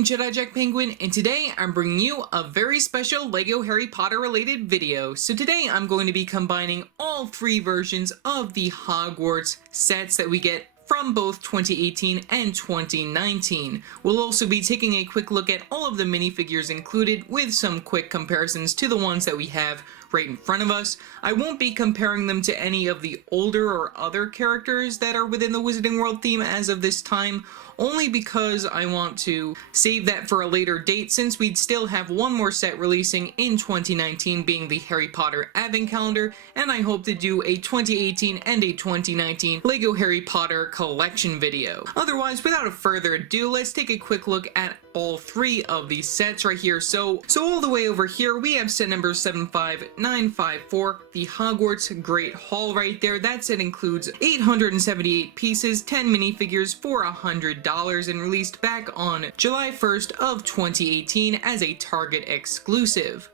I'm Jedi Jack Penguin, and today I'm bringing you a very special LEGO Harry Potter related video. So today I'm going to be combining all three versions of the Hogwarts sets that we get from both 2018 and 2019. We'll also be taking a quick look at all of the minifigures included with some quick comparisons to the ones that we have right in front of us. I won't be comparing them to any of the older or other characters that are within the Wizarding World theme as of this time, only because I want to save that for a later date, since we'd still have one more set releasing in 2019, being the Harry Potter Advent Calendar, and I hope to do a 2018 and a 2019 LEGO Harry Potter collection video. Otherwise, without a further ado, let's take a quick look at all three of these sets right here. So all the way over here, we have set number 75954, the Hogwarts Great Hall right there. That set includes 878 pieces, 10 minifigures for $100, and released back on July 1st of 2018 as a Target exclusive.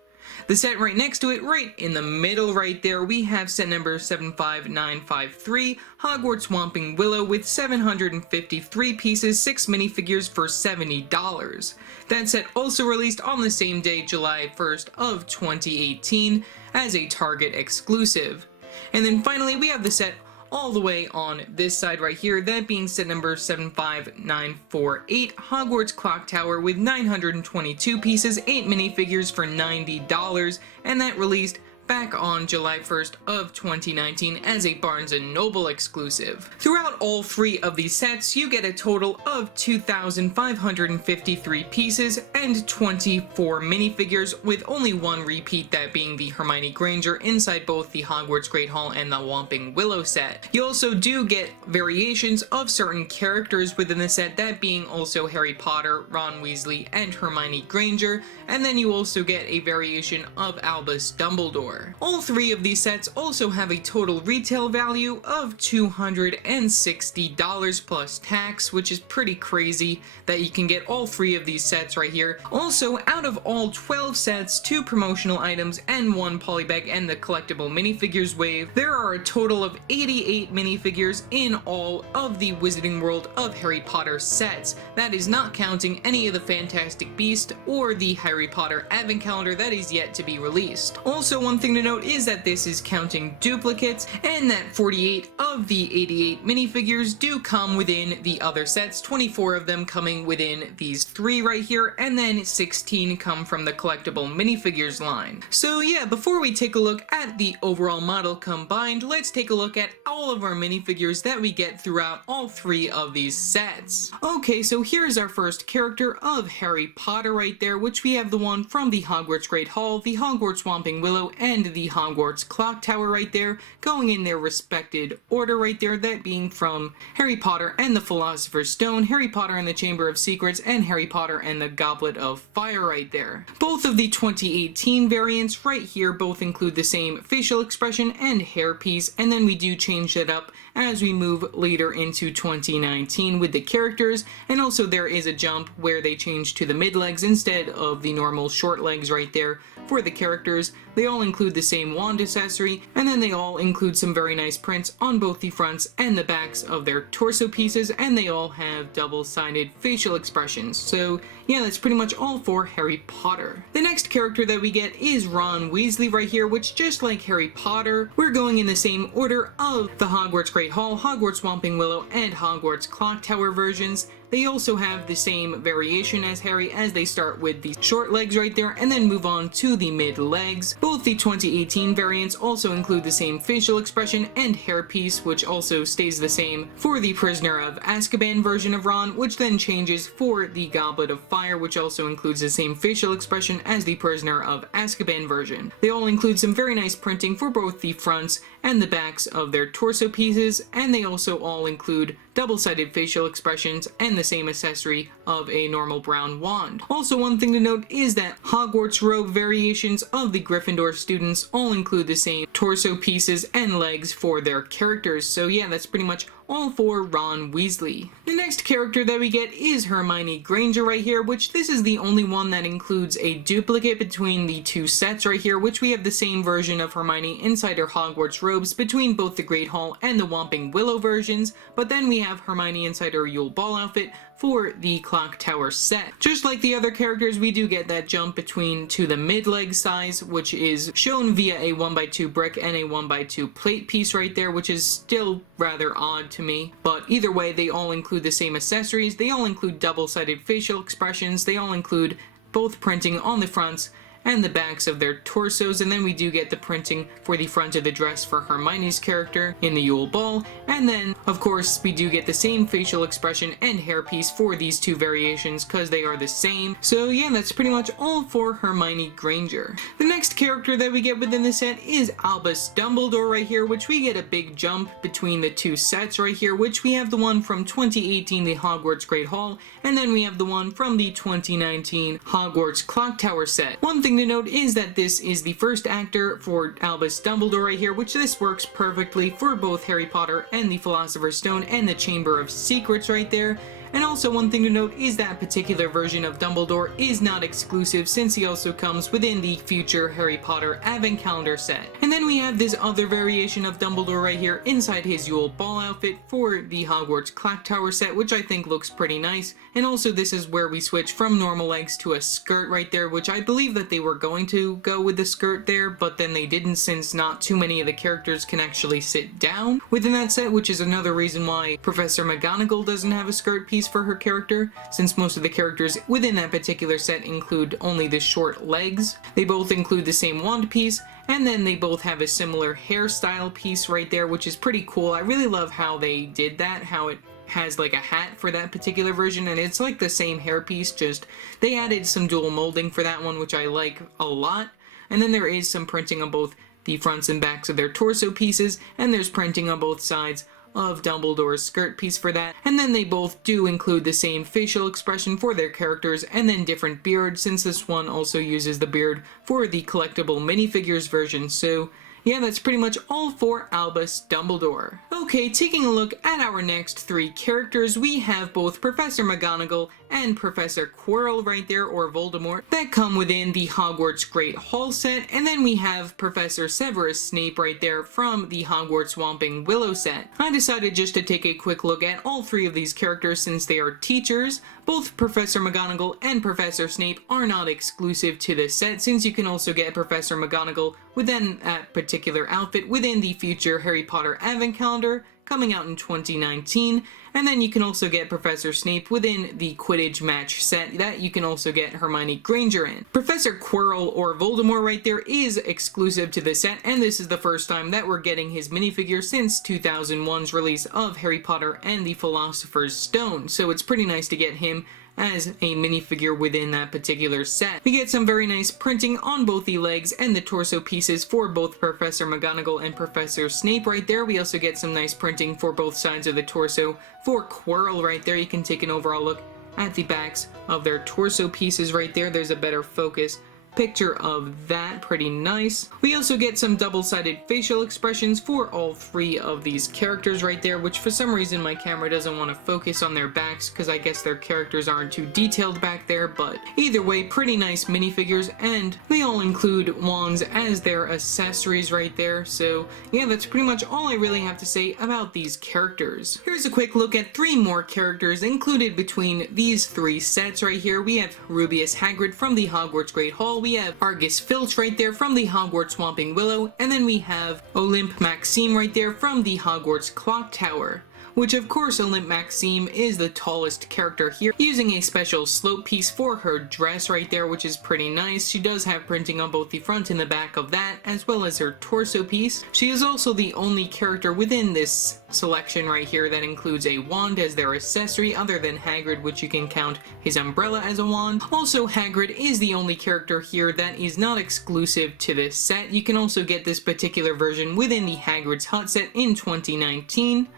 The set right next to it, right in the middle right there, we have set number 75953, Hogwarts Whomping Willow, with 753 pieces, 6 minifigures for $70. That set also released on the same day, July 1st of 2018, as a Target exclusive. And then finally, we have the set all the way on this side right here, that being set number 75948, Hogwarts Clock Tower, with 922 pieces, 8 minifigures for $90, and that released back on July 1st of 2019 as a Barnes & Noble exclusive. Throughout all three of these sets, you get a total of 2,553 pieces and 24 minifigures, with only one repeat, that being the Hermione Granger inside both the Hogwarts Great Hall and the Whomping Willow set. You also do get variations of certain characters within the set, that being also Harry Potter, Ron Weasley, and Hermione Granger, and then you also get a variation of Albus Dumbledore. All three of these sets also have a total retail value of $260 plus tax, which is pretty crazy that you can get all three of these sets right here. Also, out of all 12 sets, 2 promotional items, and 1 polybag and the collectible minifigures wave, there are a total of 88 minifigures in all of the Wizarding World of Harry Potter sets. That is not counting any of the Fantastic Beasts or the Harry Potter Advent Calendar that is yet to be released. Also, one thing to note is that this is counting duplicates, and that 48 of the 88 minifigures do come within the other sets, 24 of them coming within these 3 right here, and then 16 come from the collectible minifigures line. So yeah, before we take a look at the overall model combined, let's take a look at all of our minifigures that we get throughout all 3 of these sets. Okay, so here's our first character of Harry Potter right there, which we have the one from the Hogwarts Great Hall, the Hogwarts Whomping Willow, and the Hogwarts Clock Tower right there, going in their respected order right there, that being from Harry Potter and the Philosopher's Stone, Harry Potter and the Chamber of Secrets, and Harry Potter and the Goblet of Fire right there. Both of the 2018 variants right here both include the same facial expression and hairpiece, and then we do change that up as we move later into 2019 with the characters, and also there is a jump where they change to the mid-legs instead of the normal short legs right there for the characters. They all include the same wand accessory, and then they all include some very nice prints on both the fronts and the backs of their torso pieces, and they all have double-sided facial expressions. So yeah, that's pretty much all for Harry Potter. The next character that we get is Ron Weasley right here, which, just like Harry Potter, we're going in the same order of the Hogwarts Great Hall, Hogwarts Whomping Willow, and Hogwarts Clock Tower versions. They also have the same variation as Harry, as they start with the short legs right there and then move on to the mid legs. Both the 2018 variants also include the same facial expression and hairpiece, which also stays the same for the Prisoner of Azkaban version of Ron, which then changes for the Goblet of Fire, which also includes the same facial expression as the Prisoner of Azkaban version. They all include some very nice printing for both the fronts and the backs of their torso pieces, and they also all include double-sided facial expressions and the same accessory of a normal brown wand. Also, one thing to note is that Hogwarts robe variations of the Gryffindor students all include the same torso pieces and legs for their characters. So yeah, that's pretty much all for Ron Weasley. The next character that we get is Hermione Granger right here, which this is the only one that includes a duplicate between the 2 sets right here, which we have the same version of Hermione inside her Hogwarts robes between both the Great Hall and the Whomping Willow versions, but then we have Hermione inside her Yule Ball outfit, for the Clock Tower set. Just like the other characters, we do get that jump between to the mid-leg size, which is shown via a 1x2 brick and a 1x2 plate piece right there, which is still rather odd to me. But either way, they all include the same accessories, they all include double-sided facial expressions, they all include both printing on the fronts and the backs of their torsos, and then we do get the printing for the front of the dress for Hermione's character in the Yule Ball, and then of course we do get the same facial expression and hairpiece for these two variations because they are the same. So yeah, that's pretty much all for Hermione Granger. The next character that we get within the set is Albus Dumbledore right here, which we get a big jump between the two sets right here, which we have the one from 2018, the Hogwarts Great Hall, and then we have the one from the 2019 Hogwarts Clock Tower set. One thing to note is that this is the first actor for Albus Dumbledore right here, which this works perfectly for both Harry Potter and the Philosopher's Stone and the Chamber of Secrets right there. And also one thing to note is that particular version of Dumbledore is not exclusive, since he also comes within the future Harry Potter Advent Calendar set. And then we have this other variation of Dumbledore right here inside his Yule Ball outfit for the Hogwarts Clock Tower set, which I think looks pretty nice. And also this is where we switch from normal legs to a skirt right there, which I believe that they were going to go with the skirt there, but then they didn't, since not too many of the characters can actually sit down within that set, which is another reason why Professor Mcgonagall doesn't have a skirt piece for her character, since most of the characters within that particular set include only the short legs. They both include the same wand piece, and then they both have a similar hairstyle piece right there, which is pretty cool. I really love how they did that, how it has like a hat for that particular version, and it's like the same hairpiece, just they added some dual molding for that one, which I like a lot. And then there is some printing on both the fronts and backs of their torso pieces, and there's printing on both sides of Dumbledore's skirt piece for that. And then they both do include the same facial expression for their characters, and then different beards, since this one also uses the beard for the collectible minifigures version. So yeah, that's pretty much all for Albus Dumbledore. Okay, taking a look at our next three characters, we have both Professor Mcgonagall and Professor Quirrell right there, or Voldemort, that come within the Hogwarts Great Hall set, and then we have Professor Severus Snape right there from the Hogwarts Whomping Willow set. I decided just to take a quick look at all three of these characters since they are teachers. Both Professor Mcgonagall and Professor Snape are not exclusive to this set, since you can also get Professor Mcgonagall within that particular outfit within the future Harry Potter Advent Calendar coming out in 2019, and then you can also get Professor Snape within the Quidditch match set that you can also get Hermione Granger in. Professor Quirrell, or Voldemort right there, is exclusive to this set, and this is the first time that we're getting his minifigure since 2001's release of Harry Potter and the Philosopher's Stone, so it's pretty nice to get him as a minifigure within that particular set. We get some very nice printing on both the legs and the torso pieces for both Professor Mcgonagall and Professor Snape right there. We also get some nice printing for both sides of the torso for Quirrell right there. You can take an overall look at the backs of their torso pieces right there. There's a better focus picture of that, pretty nice. We also get some double-sided facial expressions for all three of these characters right there, which for some reason my camera doesn't want to focus on their backs because I guess their characters aren't too detailed back there, but either way, pretty nice minifigures, and they all include wands as their accessories right there. So yeah, that's pretty much all I really have to say about these characters. Here's a quick look at three more characters included between these three sets right here. We have Rubeus Hagrid from the Hogwarts Great Hall, we have Argus Filch right there from the Hogwarts Whomping Willow, and then we have Olympe Maxime right there from the Hogwarts Clock Tower. Which of course Olympe Maxime is the tallest character here, using a special slope piece for her dress right there, which is pretty nice. She does have printing on both the front and the back of that, as well as her torso piece. She is also the only character within this selection right here that includes a wand as their accessory, other than Hagrid, which you can count his umbrella as a wand. Also, Hagrid is the only character here that is not exclusive to this set. You can also get this particular version within the Hagrid's Hut set in 2019.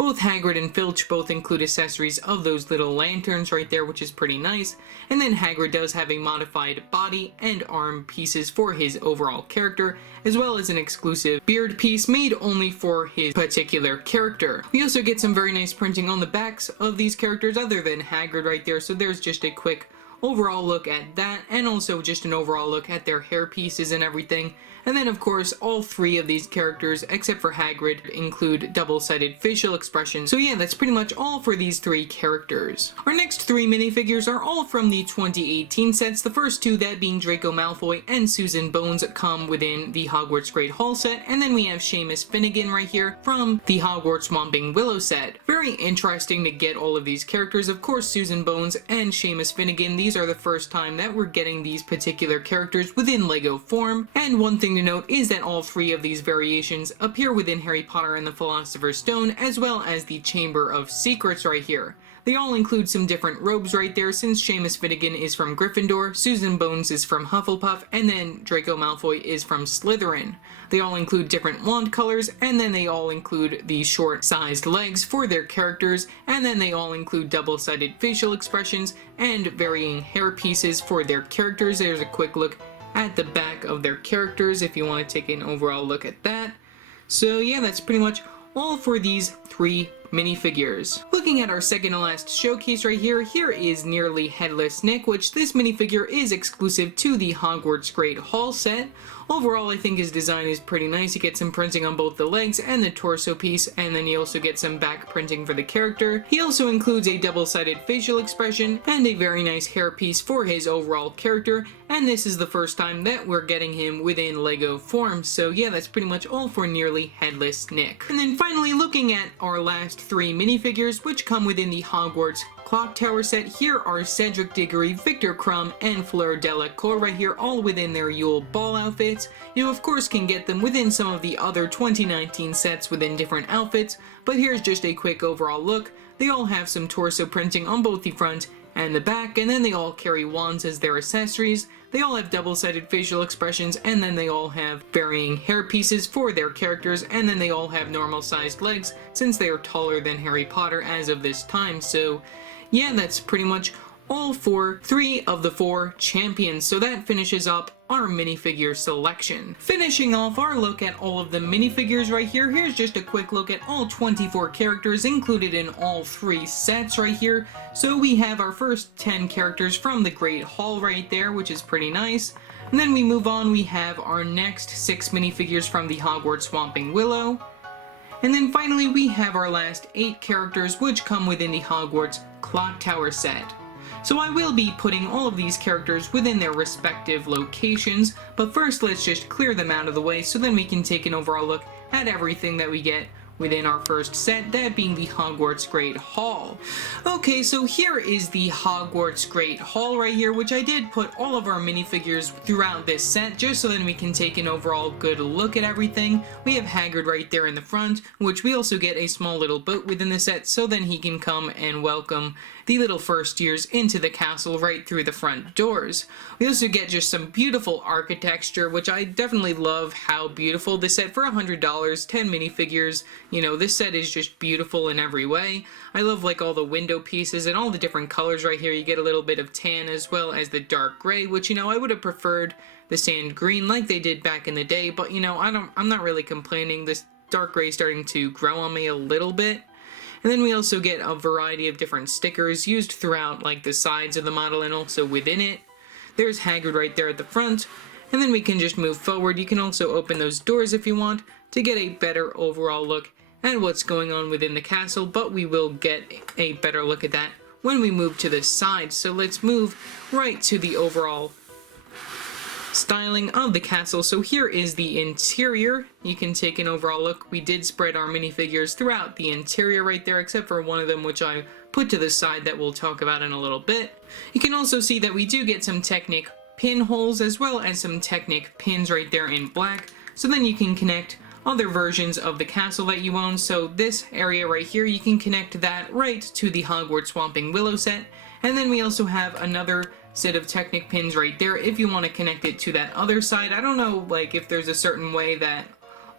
Both Hagrid and Filch both include accessories of those little lanterns right there, which is pretty nice. And then Hagrid does have a modified body and arm pieces for his overall character, as well as an exclusive beard piece made only for his particular character. We also get some very nice printing on the backs of these characters other than Hagrid right there, so there's just a quick overall look at that, and also just an overall look at their hair pieces and everything. And then of course, all three of these characters, except for Hagrid, include double-sided facial expressions. So yeah, that's pretty much all for these three characters. Our next three minifigures are all from the 2018 sets. The first two, that being Draco Malfoy and Susan Bones, come within the Hogwarts Great Hall set. And then we have Seamus Finnegan right here from the Hogwarts Whomping Willow set. Very interesting to get all of these characters. Of course, Susan Bones and Seamus Finnegan, these are the first time that we're getting these particular characters within LEGO form. And one thing to note is that all three of these variations appear within Harry Potter and the Philosopher's Stone, as well as the Chamber of Secrets right here. They all include some different robes right there, since Seamus Finnegan is from Gryffindor, Susan Bones is from Hufflepuff, and then Draco Malfoy is from Slytherin. They all include different wand colors, and then they all include the short-sized legs for their characters, and then they all include double-sided facial expressions and varying hair pieces for their characters. There's a quick look at the back of their characters if you want to take an overall look at that. So yeah, that's pretty much all for these three minifigures. Looking at our second to last showcase right here, here is Nearly Headless Nick, which this minifigure is exclusive to the Hogwarts Great Hall set. Overall, I think his design is pretty nice. You get some printing on both the legs and the torso piece, and then you also get some back printing for the character. He also includes a double-sided facial expression and a very nice hair piece for his overall character, and this is the first time that we're getting him within LEGO form. So yeah, that's pretty much all for Nearly Headless Nick. And then finally, looking at our last three minifigures, which come within the Hogwarts Clock Tower set, here are Cedric Diggory, Victor Crumb, and Fleur Delacour right here, all within their Yule Ball outfits. You of course can get them within some of the other 2019 sets within different outfits, but here's just a quick overall look. They all have some torso printing on both the front and the back, and then they all carry wands as their accessories. They all have double-sided facial expressions, and then they all have varying hair pieces for their characters, and then they all have normal-sized legs since they are taller than Harry Potter as of this time. So yeah, that's pretty much all for 3 of the 4 champions. So that finishes up our minifigure selection. Finishing off our look at all of the minifigures right here, here's just a quick look at all 24 characters included in all 3 sets right here. So we have our first 10 characters from the Great Hall right there, which is pretty nice. And then we move on, we have our next 6 minifigures from the Hogwarts Whomping Willow. And then finally we have our last 8 characters which come within the Hogwarts Clock Tower set. So I will be putting all of these characters within their respective locations, but first let's just clear them out of the way so then we can take an overall look at everything that we get within our first set, that being the Hogwarts Great Hall. Okay, so here is the Hogwarts Great Hall right here, which I did put all of our minifigures throughout this set, just so then we can take an overall good look at everything. We have Hagrid right there in the front, which we also get a small little boat within the set, so then he can come and welcome the little first years into the castle right through the front doors. We also get just some beautiful architecture, which I definitely love how beautiful this set for $100, 10 minifigures. You know, this set is just beautiful in every way. I love like all the window pieces and all the different colors right here. You get a little bit of tan as well as the dark gray, which, you know, I would have preferred the sand green like they did back in the day, but you know, I'm not really complaining. This dark gray is starting to grow on me a little bit. And then we also get a variety of different stickers used throughout like the sides of the model and also within it. There's Hagrid right there at the front, and then we can just move forward. You can also open those doors if you want to get a better overall look at what's going on within the castle, but we will get a better look at that when we move to the side. So let's move right to the overall styling of the castle. So here is the interior. You can take an overall look. We did spread our minifigures throughout the interior right there, except for one of them which I put to the side that we'll talk about in a little bit. You can also see that we do get some Technic pinholes as well as some Technic pins right there in black, so then you can connect other versions of the castle that you own. So this area right here, you can connect that right to the Hogwarts Whomping Willow set, and then we also have another set of Technic pins right there if you want to connect it to that other side. I don't know like if there's a certain way that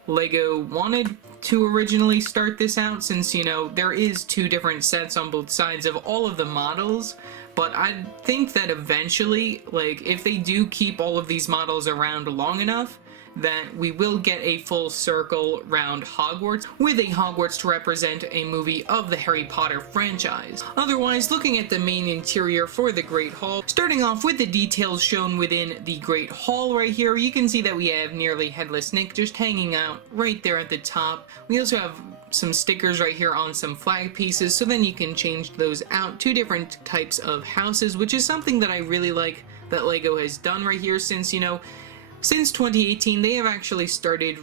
LEGO wanted to originally start this out, since you know there is 2 different sets on both sides of all of the models, but I think that eventually, like if they do keep all of these models around long enough, that we will get a full circle round Hogwarts, with a Hogwarts to represent a movie of the Harry Potter franchise. Otherwise, looking at the main interior for the Great Hall, starting off with the details shown within the Great Hall right here, you can see that we have nearly Headless Nick just hanging out right there at the top. We also have some stickers right here on some flag pieces, so then you can change those out to different types of houses, which is something that I really like that LEGO has done right here, since, you know, since 2018, they have actually started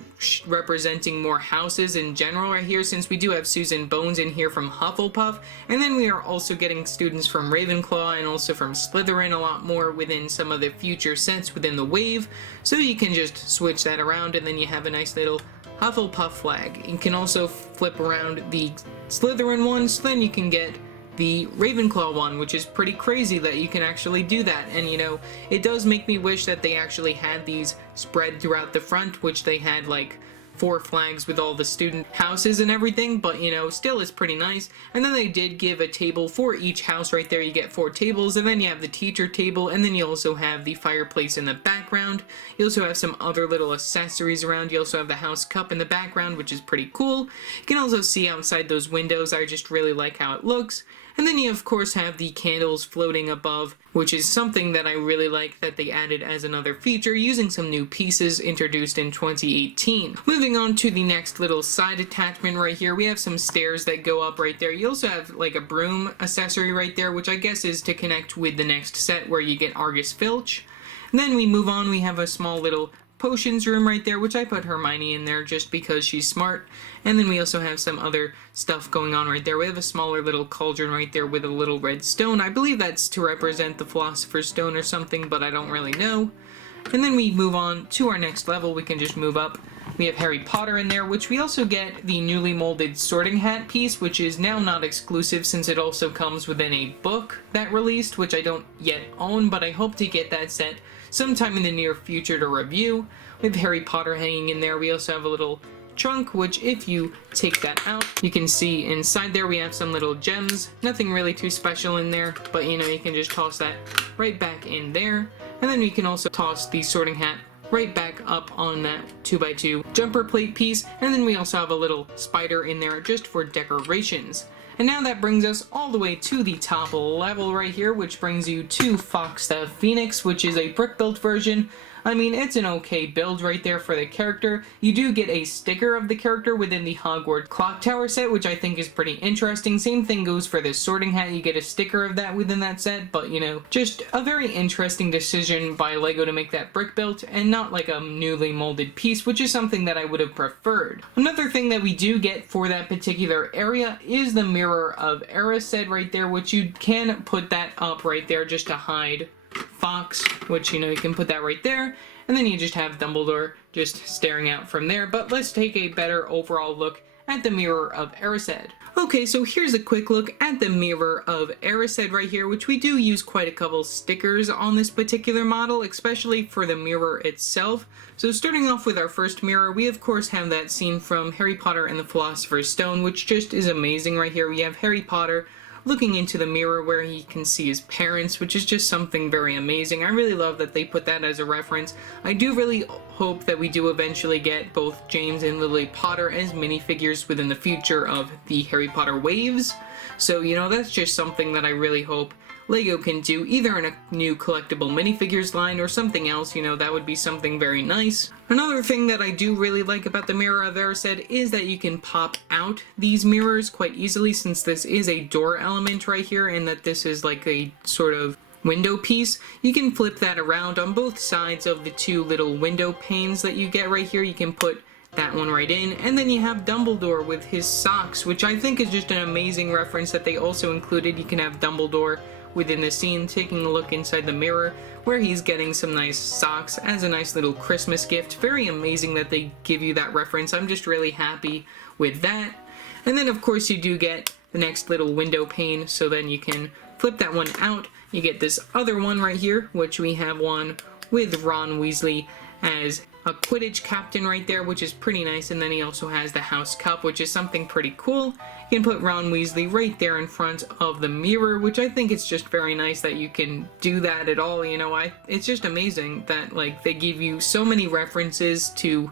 representing more houses in general right here, since we do have Susan Bones in here from Hufflepuff, and then we are also getting students from Ravenclaw and also from Slytherin a lot more within some of the future sets within the wave, so you can just switch that around and then you have a nice little Hufflepuff flag. You can also flip around the Slytherin one, so then you can get the Ravenclaw one, which is pretty crazy that you can actually do that. And you know, it does make me wish that they actually had these spread throughout the front, which they had like 4 flags with all the student houses and everything, but you know, still it's pretty nice. And then they did give a table for each house right there. You get 4 tables, and then you have the teacher table, and then you also have the fireplace in the background. You also have some other little accessories around. You also have the house cup in the background, which is pretty cool. You can also see outside those windows. I just really like how it looks. And then you of course have the candles floating above, which is something that I really like that they added as another feature using some new pieces introduced in 2018. Moving on to the next little side attachment right here, we have some stairs that go up right there. You also have like a broom accessory right there, which I guess is to connect with the next set where you get Argus Filch. And then we move on, we have a small little potions room right there, which I put Hermione in there just because she's smart. And then we also have some other stuff going on right there. We have a smaller little cauldron right there with a little red stone. I believe that's to represent the Philosopher's Stone or something, but I don't really know. And then we move on to our next level. We can just move up. We have Harry Potter in there, which we also get the newly molded sorting hat piece, which is now not exclusive since it also comes within a book that released, which I don't yet own, but I hope to get that set sometime in the near future to review. We have Harry Potter hanging in there. We also have a little trunk, which if you take that out, you can see inside there we have some little gems. Nothing really too special in there, but you know, you can just toss that right back in there. And then you can also toss the sorting hat right back up on that 2x2 jumper plate piece. And then we also have a little spider in there just for decorations. And now that brings us all the way to the top level right here, which brings you to Fawkes the Phoenix, which is a brick-built version. I mean, it's an okay build right there for the character. You do get a sticker of the character within the Hogwarts Clock Tower set, which I think is pretty interesting. Same thing goes for the sorting hat. You get a sticker of that within that set, but you know, just a very interesting decision by LEGO to make that brick built and not like a newly molded piece, which is something that I would have preferred. Another thing that we do get for that particular area is the Mirror of Erised right there, which you can put that up right there just to hide Fawkes, which, you know, you can put that right there, and then you just have Dumbledore just staring out from there. But let's take a better overall look at the Mirror of Erised. Okay, so here's a quick look at the Mirror of Erised right here, which we do use quite a couple stickers on this particular model, especially for the mirror itself. So starting off with our first mirror, we of course have that scene from Harry Potter and the Philosopher's Stone, which just is amazing right here. We have Harry Potter looking into the mirror where he can see his parents, which is just something very amazing. I really love that they put that as a reference. I do really hope that we do eventually get both James and Lily Potter as minifigures within the future of the Harry Potter waves. So, you know, that's just something that I really hope LEGO can do, either in a new collectible minifigures line or something else. You know, that would be something very nice. Another thing that I do really like about the Mirror of Erised is that you can pop out these mirrors quite easily, since this is a door element right here and that this is like a sort of window piece. You can flip that around on both sides of the 2 little window panes that you get right here. You can put that one right in, and then you have Dumbledore with his socks, which I think is just an amazing reference that they also included. You can have Dumbledore within the scene taking a look inside the mirror where he's getting some nice socks as a nice little Christmas gift. Very amazing that they give you that reference. I'm just really happy with that. And then of course you do get the next little window pane, so then you can flip that one out. You get this other one right here, which we have one with Ron Weasley as a Quidditch captain right there, which is pretty nice, and then he also has the House Cup, which is something pretty cool. You can put Ron Weasley right there in front of the mirror, which I think it's just very nice that you can do that at all, you know. It's just amazing that, like, they give you so many references to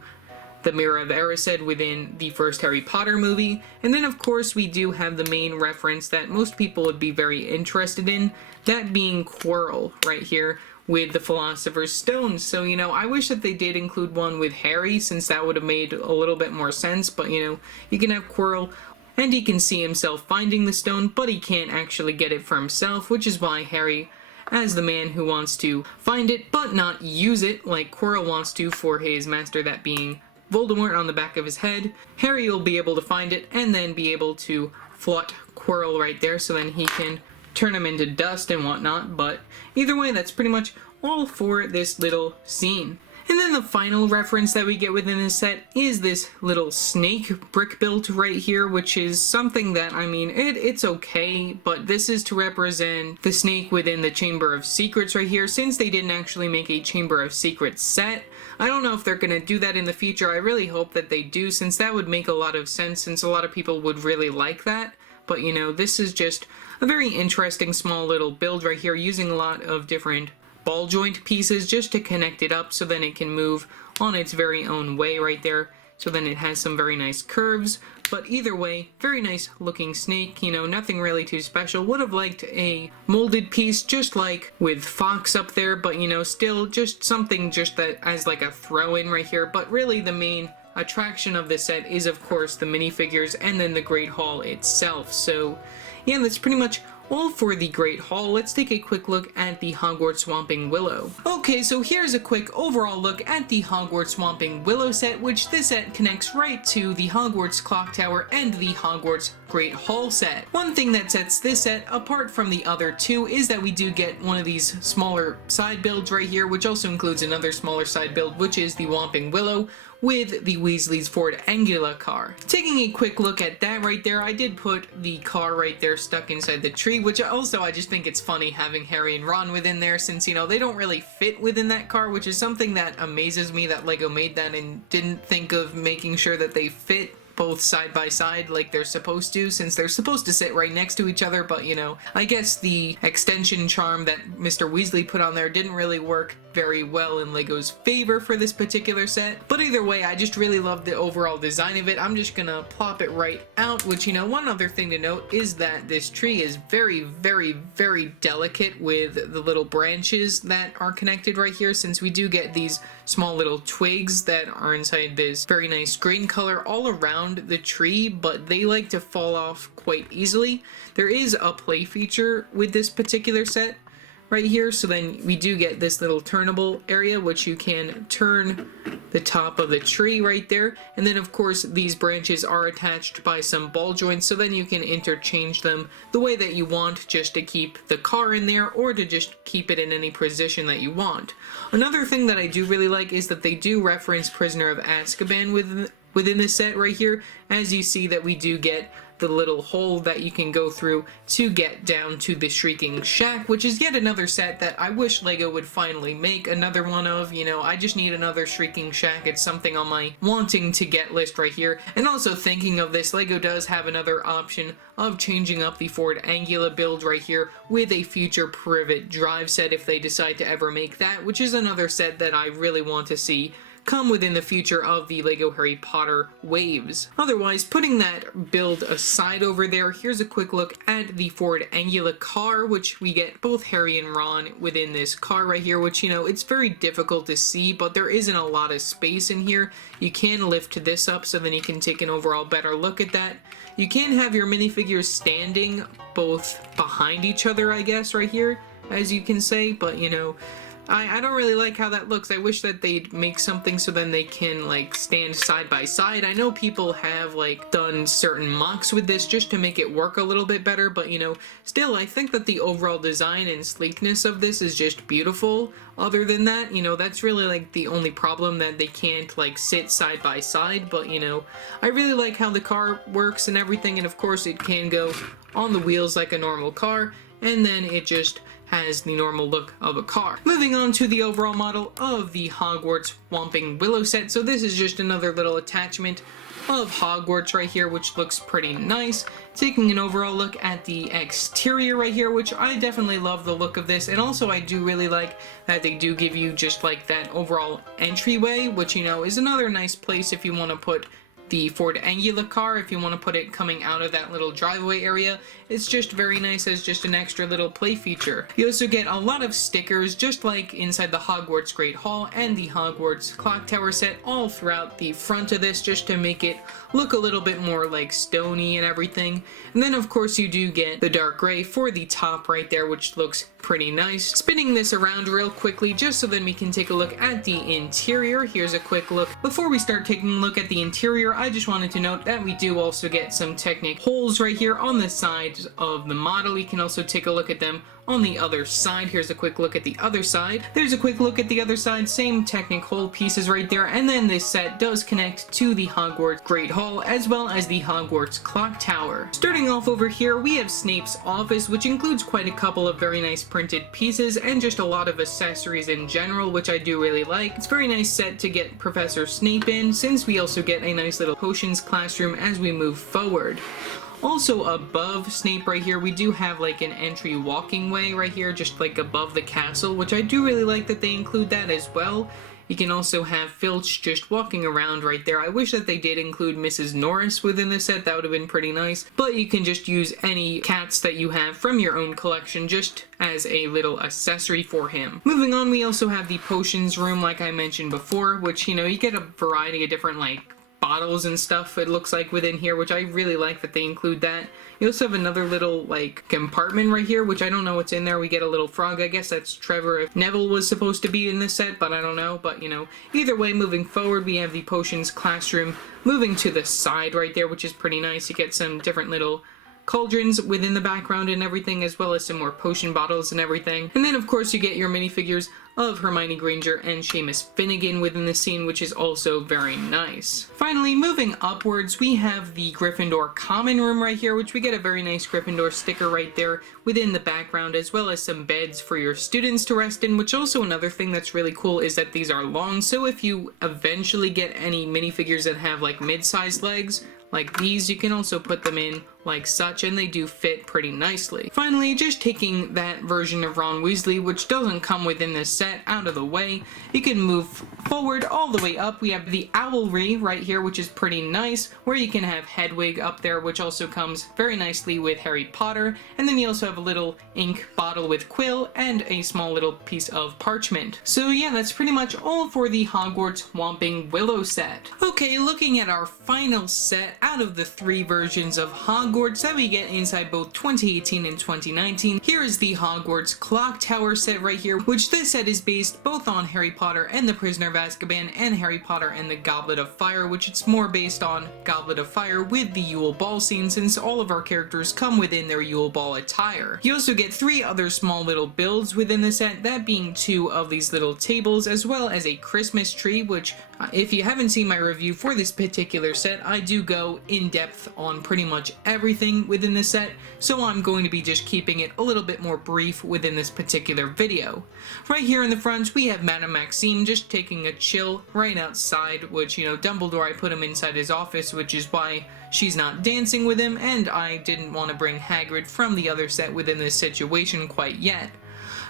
the Mirror of Erised within the first Harry Potter movie. And then of course we do have the main reference that most people would be very interested in, that being Quirrell right here with the Philosopher's Stone. So, you know, I wish that they did include one with Harry, since that would have made a little bit more sense, but you know, you can have Quirrell and he can see himself finding the stone, but he can't actually get it for himself, which is why Harry, as the man who wants to find it but not use it like Quirrell wants to for his master, that being Voldemort, on the back of his head, Harry will be able to find it and then be able to float Quirrell right there, so then he can turn him into dust and whatnot. But either way, that's pretty much all for this little scene. And then the final reference that we get within this set is this little snake brick built right here, which is something that, I mean, it's okay, but this is to represent the snake within the Chamber of Secrets right here, since they didn't actually make a Chamber of Secrets set. I don't know if they're going to do that in the future. I really hope that they do, since that would make a lot of sense, since a lot of people would really like that. But, you know, this is just a very interesting small little build right here, using a lot of different ball joint pieces just to connect it up so then it can move on its very own way right there. So then it has some very nice curves. But either way, very nice looking snake, you know, nothing really too special. Would have liked a molded piece just like with Fox up there, but you know, still just something just that as like a throw-in right here. But really the main attraction of this set is of course the minifigures and then the Great Hall itself. So yeah, that's pretty much all for the Great Hall. Let's take a quick look at the Hogwarts Whomping Willow. Okay, so here's a quick overall look at the Hogwarts Whomping Willow set, which this set connects right to the Hogwarts Clock Tower and the Hogwarts Great Hall set. One thing that sets this set apart from the other two is that we do get one of these smaller side builds right here, which also includes another smaller side build, which is the Whomping Willow with the Weasley's Ford Angula car. Taking a quick look at that right there, I did put the car right there stuck inside the tree, which also I just think it's funny having Harry and Ron within there, since, you know, they don't really fit within that car, which is something that amazes me that LEGO made that and didn't think of making sure that they fit both side by side like they're supposed to, since they're supposed to sit right next to each other. But, you know, I guess the extension charm that Mr. Weasley put on there didn't really work very well in LEGO's favor for this particular set. But either way, I just really love the overall design of it. I'm just gonna plop it right out, which, you know, one other thing to note is that this tree is very, very, very delicate with the little branches that are connected right here, since we do get these small little twigs that are inside this very nice green color all around the tree, but they like to fall off quite easily. There is a play feature with this particular set right here, so then we do get this little turnable area, which you can turn the top of the tree right there, and then of course these branches are attached by some ball joints, so then you can interchange them the way that you want, just to keep the car in there or to just keep it in any position that you want. Another thing that I do really like is that they do reference Prisoner of Azkaban within this set right here, as you see that we do get the little hole that you can go through to get down to the Shrieking Shack, which is yet another set that I wish LEGO would finally make another one of. You know, I just need another Shrieking Shack. It's something on my wanting to get list right here. And also thinking of this, LEGO does have another option of changing up the Ford Angula build right here with a future Privet Drive set if they decide to ever make that, which is another set that I really want to see come within the future of the LEGO Harry Potter waves. Otherwise, putting that build aside over there, here's a quick look at the Ford Angula car, which we get both Harry and Ron within this car right here, which, you know, it's very difficult to see, but there isn't a lot of space in here. You can lift this up so then you can take an overall better look at that. You can have your minifigures standing both behind each other, I guess, right here, as you can say, but, you know, I don't really like how that looks. I wish that they'd make something so then they can, like, stand side by side. I know people have, like, done certain mocks with this just to make it work a little bit better, but, you know, still, I think that the overall design and sleekness of this is just beautiful. Other than that, you know, that's really, like, the only problem, that they can't, like, sit side by side, but, you know, I really like how the car works and everything, and of course it can go on the wheels like a normal car, and then it just has the normal look of a car. Moving on to the overall model of the Hogwarts Whomping Willow set. So this is just another little attachment of Hogwarts right here, which looks pretty nice. Taking an overall look at the exterior right here, which I definitely love the look of this, and also I do really like that they do give you just like that overall entryway, which, you know, is another nice place if you want to put the Ford Anglia car, if you want to put it coming out of that little driveway area. It's just very nice as just an extra little play feature. You also get a lot of stickers, just like inside the Hogwarts Great Hall and the Hogwarts Clock Tower set, all throughout the front of this, just to make it look a little bit more like stony and everything. And then of course you do get the dark gray for the top right there, which looks pretty nice. Spinning this around real quickly just so then we can take a look at the interior. Here's a quick look. Before we start taking a look at the interior, I just wanted to note that we do also get some Technic holes right here on the sides of the model. You can also take a look at them on the other side. Here's a quick look at the other side. There's a quick look at the other side, same Technic hole pieces right there, and then this set does connect to the Hogwarts Great Hall as well as the Hogwarts Clock Tower. Starting off over here, we have Snape's office, which includes quite a couple of very nice printed pieces and just a lot of accessories in general, which I do really like. It's a very nice set to get Professor Snape in, since we also get a nice little potions classroom as we move forward. Also above Snape right here, we do have like an entry walking way right here, just like above the castle, which I do really like that they include that as well. You can also have Filch just walking around right there. I wish that they did include Mrs. Norris within the set, that would have been pretty nice. But you can just use any cats that you have from your own collection just as a little accessory for him. Moving on, we also have the potions room like I mentioned before, which, you know, you get a variety of different like bottles and stuff, it looks like, within here, which I really like that they include that. You also have another little like compartment right here, which I don't know what's in there. We get a little frog. I guess that's Trevor if Neville was supposed to be in this set, but I don't know. But, you know, either way, moving forward, we have the potions classroom moving to the side right there, which is pretty nice. You get some different little cauldrons within the background and everything, as well as some more potion bottles and everything. And then of course you get your minifigures of Hermione Granger and Seamus Finnegan within the scene, which is also very nice. Finally, moving upwards, we have the Gryffindor common room right here, which we get a very nice Gryffindor sticker right there within the background, as well as some beds for your students to rest in, which also another thing that's really cool is that these are long, so if you eventually get any minifigures that have like mid-sized legs, like these, you can also put them in like such, and they do fit pretty nicely. Finally, just taking that version of Ron Weasley, which doesn't come within this set, out of the way, you can move forward all the way up. We have the Owlry right here, which is pretty nice, where you can have Hedwig up there, which also comes very nicely with Harry Potter, and then you also have a little ink bottle with Quill and a small little piece of parchment. So yeah, that's pretty much all for the Hogwarts Whomping Willow set. Okay, looking at our final set out of the 3 versions of Hogwarts that we get inside both 2018 and 2019. Here is the Hogwarts Clock Tower set right here, which this set is based both on Harry Potter and the Prisoner of Azkaban and Harry Potter and the Goblet of Fire, which it's more based on Goblet of Fire with the Yule Ball scene, since all of our characters come within their Yule Ball attire. You also get 3 other small little builds within the set, that being 2 of these little tables, as well as a Christmas tree, which if you haven't seen my review for this particular set, I do go in depth on pretty much everything within the set, so I'm going to be just keeping it a little bit more brief within this particular video. Right here in the front, we have Madame Maxime just taking a chill right outside, which, you know, Dumbledore, I put him inside his office, which is why she's not dancing with him, and I didn't want to bring Hagrid from the other set within this situation quite yet.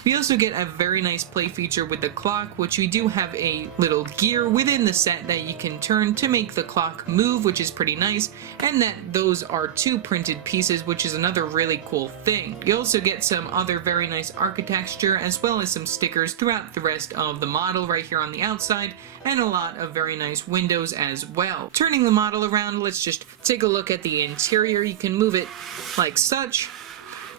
We also get a very nice play feature with the clock, which we do have a little gear within the set that you can turn to make the clock move, which is pretty nice, and that those are 2 printed pieces, which is another really cool thing. You also get some other very nice architecture, as well as some stickers throughout the rest of the model right here on the outside, and a lot of very nice windows as well. Turning the model around, let's just take a look at the interior. You can move it like such.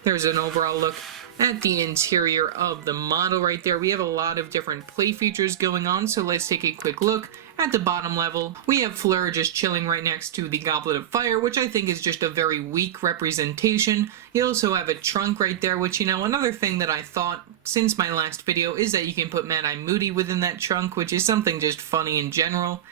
There's an overall look at the interior of the model right there. We have a lot of different play features going on, so let's take a quick look. At the bottom level, we have Fleur just chilling right next to the Goblet of Fire, which I think is just a very weak representation. You also have a trunk right there, which, you know, another thing that I thought since my last video is that you can put Mad-Eye Moody within that trunk, which is something just funny in general.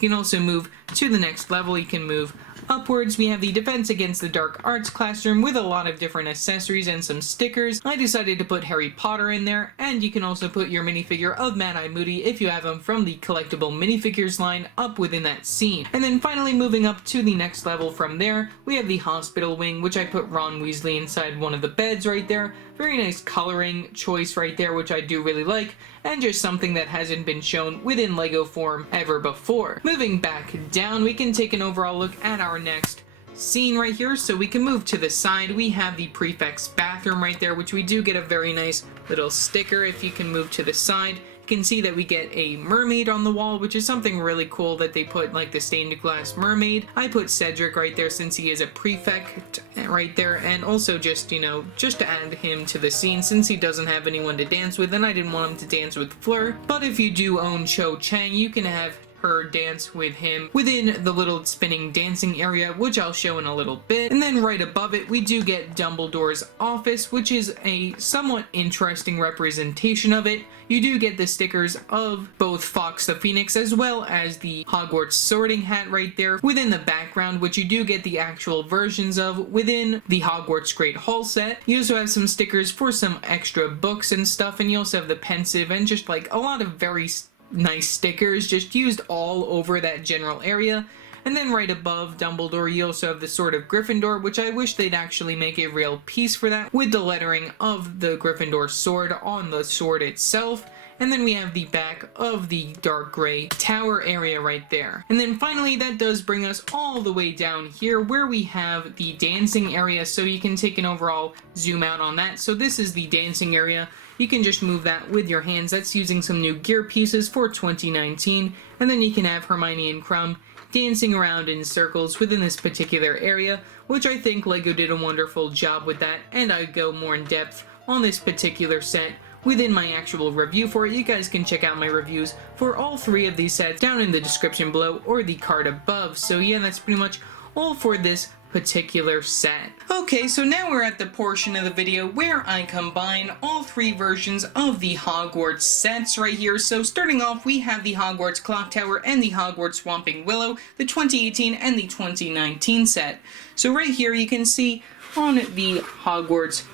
You can also move to the next level, you can move upwards. We have the Defense Against the Dark Arts classroom with a lot of different accessories and some stickers. I decided to put Harry Potter in there, and you can also put your minifigure of Mad-Eye Moody if you have him from the collectible minifigures line up within that scene. And then finally moving up to the next level from there, we have the hospital wing, which I put Ron Weasley inside one of the beds right there. Very nice coloring choice right there, which I do really like, and just something that hasn't been shown within LEGO form ever before. Moving back down, we can take an overall look at our next scene right here. So we can move to the side. We have the prefect's bathroom right there, which we do get a very nice little sticker. If you can move to the side, you can see that we get a mermaid on the wall, which is something really cool that they put, like the stained glass mermaid. I put Cedric right there since he is a prefect right there, and also just, you know, just to add him to the scene since he doesn't have anyone to dance with, and I didn't want him to dance with Fleur. But if you do own Cho Chang, you can have her dance with him within the little spinning dancing area, which I'll show in a little bit. And then right above it, we do get Dumbledore's office, which is a somewhat interesting representation of it. You do get the stickers of both Fawkes the Phoenix as well as the Hogwarts sorting hat right there within the background, which you do get the actual versions of within the Hogwarts Great Hall set. You also have some stickers for some extra books and stuff, and you also have the pensive and just like a lot of very nice stickers just used all over that general area. And then right above Dumbledore, you also have the Sword of Gryffindor, which I wish they'd actually make a real piece for that with the lettering of the Gryffindor sword on the sword itself. And then we have the back of the dark gray tower area right there. And then finally, that does bring us all the way down here where we have the dancing area. So you can take an overall zoom out on that. So this is the dancing area. You can just move that with your hands. That's using some new gear pieces for 2019. And then you can have Hermione and Crumb dancing around in circles within this particular area, which I think LEGO did a wonderful job with that. And I go more in depth on this particular set within my actual review for it. You guys can check out my reviews for all three of these sets down in the description below or the card above. So yeah, that's pretty much all for this particular set. Okay, so now we're at the portion of the video where I combine all three versions of the Hogwarts sets right here. So starting off, we have the Hogwarts Clock Tower and the Hogwarts Whomping Willow, the 2018 and the 2019 set. So right here you can see on the Hogwarts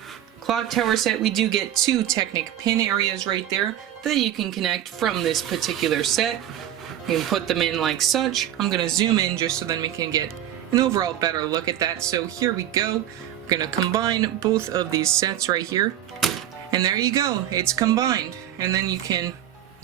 Clock Tower set, we do get two Technic pin areas right there that you can connect from this particular set. You can put them in like such. I'm going to zoom in just so then we can get an overall better look at that. So here we go. We're going to combine both of these sets right here. And there you go. It's combined. And then you can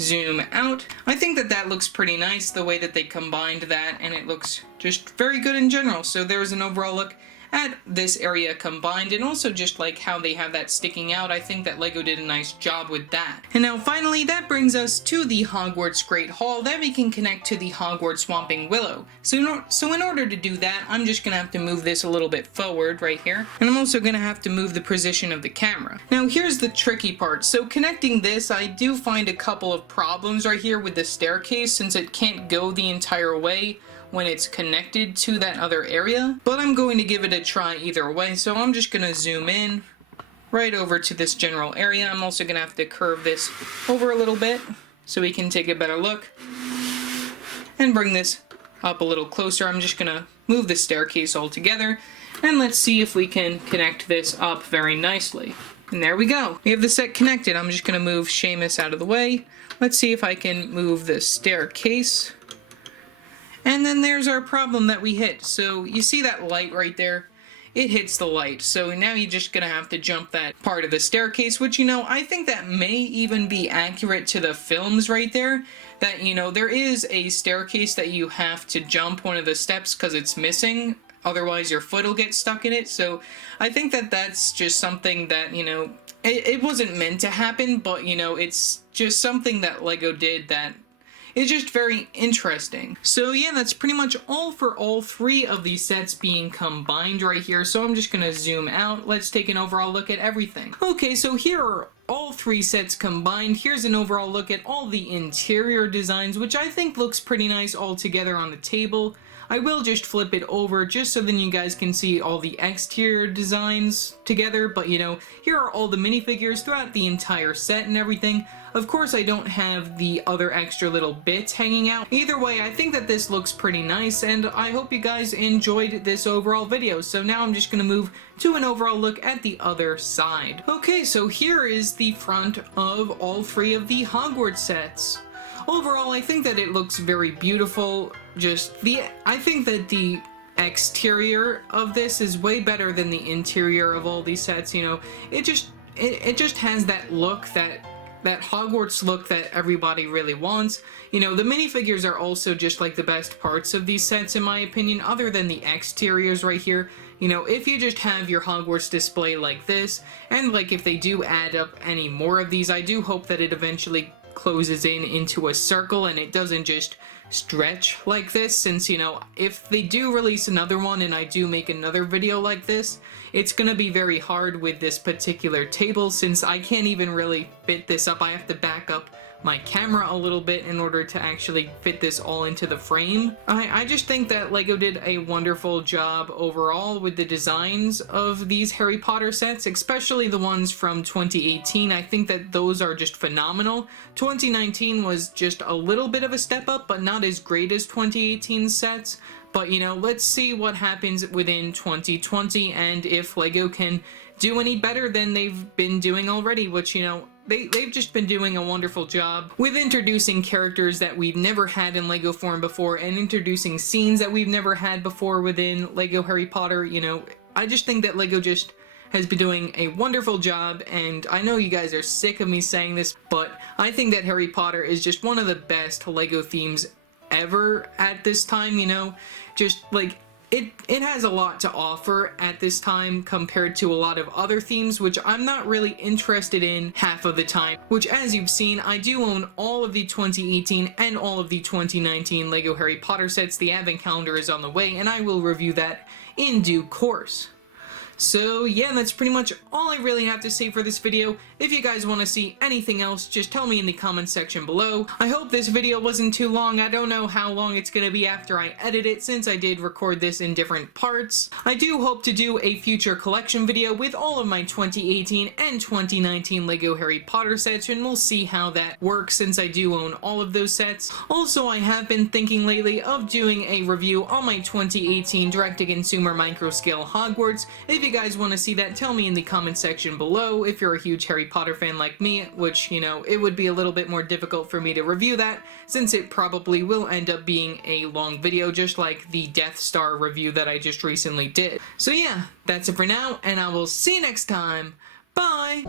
zoom out. I think that that looks pretty nice, the way that they combined that, and it looks just very good in general. So there's an overall look at this area combined, and also just like how they have that sticking out. I think that LEGO did a nice job with that. And now finally, that brings us to the Hogwarts Great Hall that we can connect to the Hogwarts Whomping Willow. So in order to do that, I'm just gonna have to move this a little bit forward right here, and I'm also gonna have to move the position of the camera. Now here's the tricky part. So connecting this, I do find a couple of problems right here with the staircase, since it can't go the entire way when it's connected to that other area, but I'm going to give it a try either way. So I'm just gonna zoom in right over to this general area. I'm also gonna have to curve this over a little bit so we can take a better look and bring this up a little closer. I'm just gonna move the staircase altogether, and let's see if we can connect this up very nicely. And there we go. We have the set connected. I'm just gonna move Seamus out of the way. Let's see if I can move the staircase. And then there's our problem that we hit. So you see that light right there? It hits the light. So now you're just gonna have to jump that part of the staircase, which, you know, I think that may even be accurate to the films right there. That, you know, there is a staircase that you have to jump one of the steps because it's missing. Otherwise your foot will get stuck in it. So I think that that's just something that, you know, it wasn't meant to happen, but, you know, it's just something that LEGO did that it's just very interesting. So yeah, that's pretty much all for all three of these sets being combined right here. So I'm just gonna zoom out. Let's take an overall look at everything. Okay, so here are all three sets combined. Here's an overall look at all the interior designs, which I think looks pretty nice all together on the table. I will just flip it over just so then you guys can see all the exterior designs together, but you know, here are all the minifigures throughout the entire set and everything. Of course, I don't have the other extra little bits hanging out. Either way, I think that this looks pretty nice, and I hope you guys enjoyed this overall video. So now I'm just going to move to an overall look at the other side. Okay, so here is the front of all three of the Hogwarts sets. Overall, I think that it looks very beautiful. I think that the exterior of this is way better than the interior of all these sets. You know, it just has that look, that Hogwarts look that everybody really wants. You know, the minifigures are also just like the best parts of these sets in my opinion, other than the exteriors right here. You know, if you just have your Hogwarts display like this, and like if they do add up any more of these, I do hope that it eventually closes in into a circle and it doesn't just stretch like this, since, you know, if they do release another one and I do make another video like this, it's gonna be very hard with this particular table, since I can't even really fit this up. I have to back up my camera a little bit in order to actually fit this all into the frame. I just think that LEGO did a wonderful job overall with the designs of these Harry Potter sets, especially the ones from 2018. I think that those are just phenomenal. 2019 was just a little bit of a step up, but not as great as 2018 sets. But, you know, let's see what happens within 2020 and if LEGO can do any better than they've been doing already, which, you know, they've just been doing a wonderful job with introducing characters that we've never had in LEGO form before and introducing scenes that we've never had before within LEGO Harry Potter. You know, I just think that LEGO just has been doing a wonderful job, and I know you guys are sick of me saying this, but I think that Harry Potter is just one of the best LEGO themes ever at this time. You know, just like it has a lot to offer at this time compared to a lot of other themes, which I'm not really interested in half of the time, which, as you've seen, I do own all of the 2018 and all of the 2019 LEGO Harry Potter sets. The advent calendar is on the way, and I will review that in due course. So yeah, that's pretty much all I really have to say for this video. If you guys want to see anything else, just tell me in the comments section below. I hope this video wasn't too long. I don't know how long it's going to be after I edit it, since I did record this in different parts. I do hope to do a future collection video with all of my 2018 and 2019 LEGO Harry Potter sets, and we'll see how that works since I do own all of those sets. Also, I have been thinking lately of doing a review on my 2018 direct-to-consumer Microscale Hogwarts. If you guys want to see that, tell me in the comment section below. If you're a huge Harry Potter fan like me, which, you know, it would be a little bit more difficult for me to review that, since it probably will end up being a long video, just like the Death Star review that I just recently did. So yeah, that's it for now, and I will see you next time. Bye!